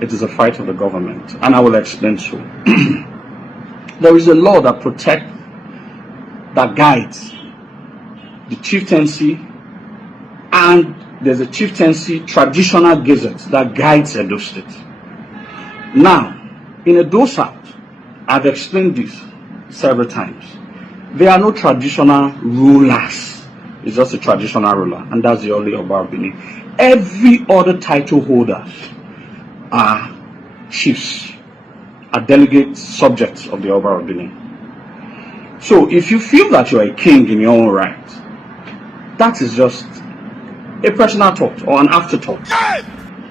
it is a fight of the government, and I will explain so. There is a law that protects, that guides the chieftaincy, and there's a chieftaincy traditional gazette that guides Edo State. Now, in Edo South, I've explained this several times. There are no traditional rulers. It's just a traditional ruler, and that's the only Oba of Benin. Every other title holders are chiefs, are delegate subjects of the Oba of Benin. So if you feel that you're a king in your own right, that is just a personal thought or an afterthought.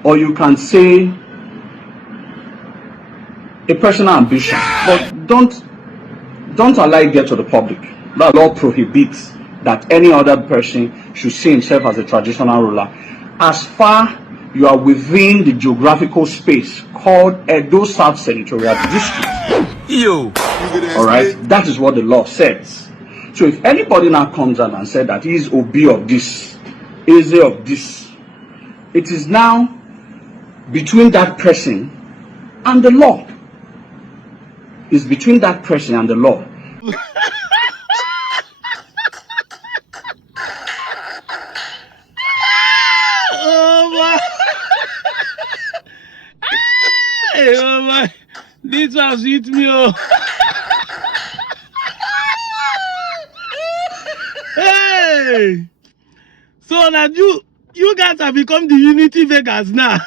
Or you can say a personal ambition, but don't allow it get to the public. That law prohibits that any other person should see himself as a traditional ruler, as far you are within the geographical space called Edo South Senatorial District. Alright, that is what the law says. So if anybody now comes out and said that he is Obi of this, Eze of this, it is now between that person and the law. It's between that person and the law. Oh my, this has hit me. Oh. Hey, so now you guys have become the unity beggars now.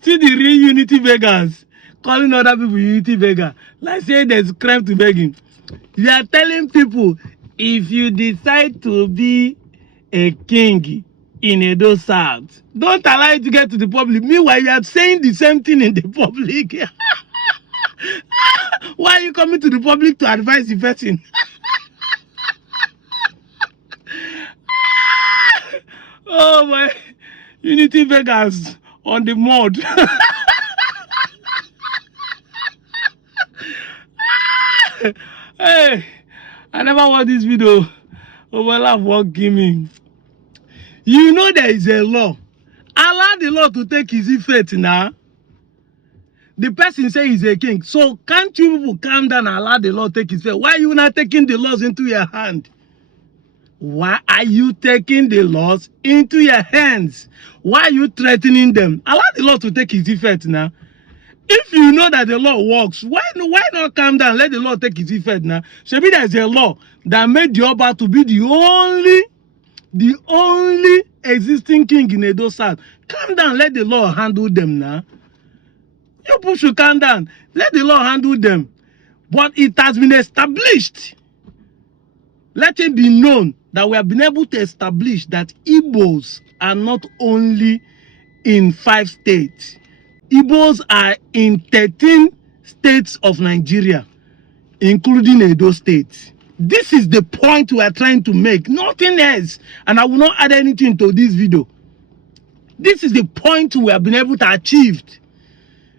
See the real unity beggars calling other people unity beggar, like saying there's crime to begging. You are telling people, if you decide to be a king in Edo South, don't allow it to get to the public. Meanwhile, you are saying the same thing in the public. Why are you coming to the public to advise the person? Oh my, unity beggars on the mud. Hey, I never watched this video. Oh, well, I've worked me. You know there is a law. Allow the law to take his effect now. The person say he's a king. So can't you people calm down and allow the law to take his effect? Why are you not taking the laws into your hand? Why are you taking the laws into your hands? Why are you threatening them? Allow the law to take his effect now. If you know that the law works, why not calm down, let the law take its effect now? Maybe there's a law that made the Oba to be the only existing king in Edo South. Calm down, let the law handle them now. You people should calm down, let the law handle them. But it has been established. Let it be known that we have been able to establish that Igbos are not only in 5 states. Igbos are in 13 states of Nigeria, including Edo State. This is the point we are trying to make, nothing else. And I will not add anything to this video. This is the point we have been able to achieve.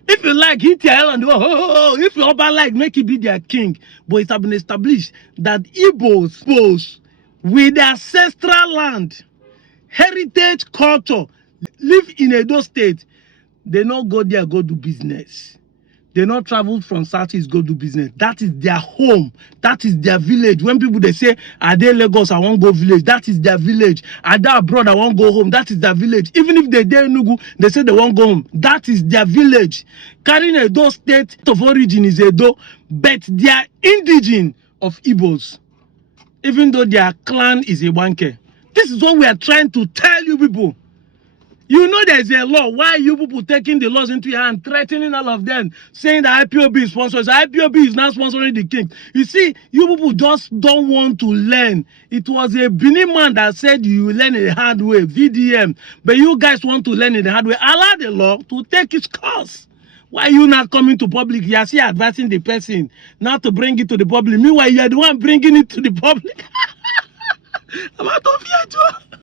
If you like, hit your hell on the wall. If you Oba like, make it be their king. But it has been established that Igbos with their ancestral land, heritage, culture, live in Edo State. They not go there, go do business. They not travel from Southeast, go do business. That is their home. That is their village. When people, they say, are they Lagos, I won't go village. That is their village. Are they abroad, I won't go home. That is their village. Even if they dare Nugu, they say they won't go home. That is their village. Carrying Edo state of origin is Edo, but they are indigenous of Igbos. Even though their clan is Iwanke. This is what we are trying to tell you people. You know there's a law. Why are you people taking the laws into your hand, threatening all of them, saying that IPOB is sponsors? IPOB is not sponsoring the king. You see, you people just don't want to learn. It was a Benin man that said you learn in the hard way, VDM. But you guys want to learn in the hard way. Allow the law to take its course. Why are you not coming to public? You are still advising the person not to bring it to the public. Meanwhile, you are the one bringing it to the public. I'm out of here, Joe.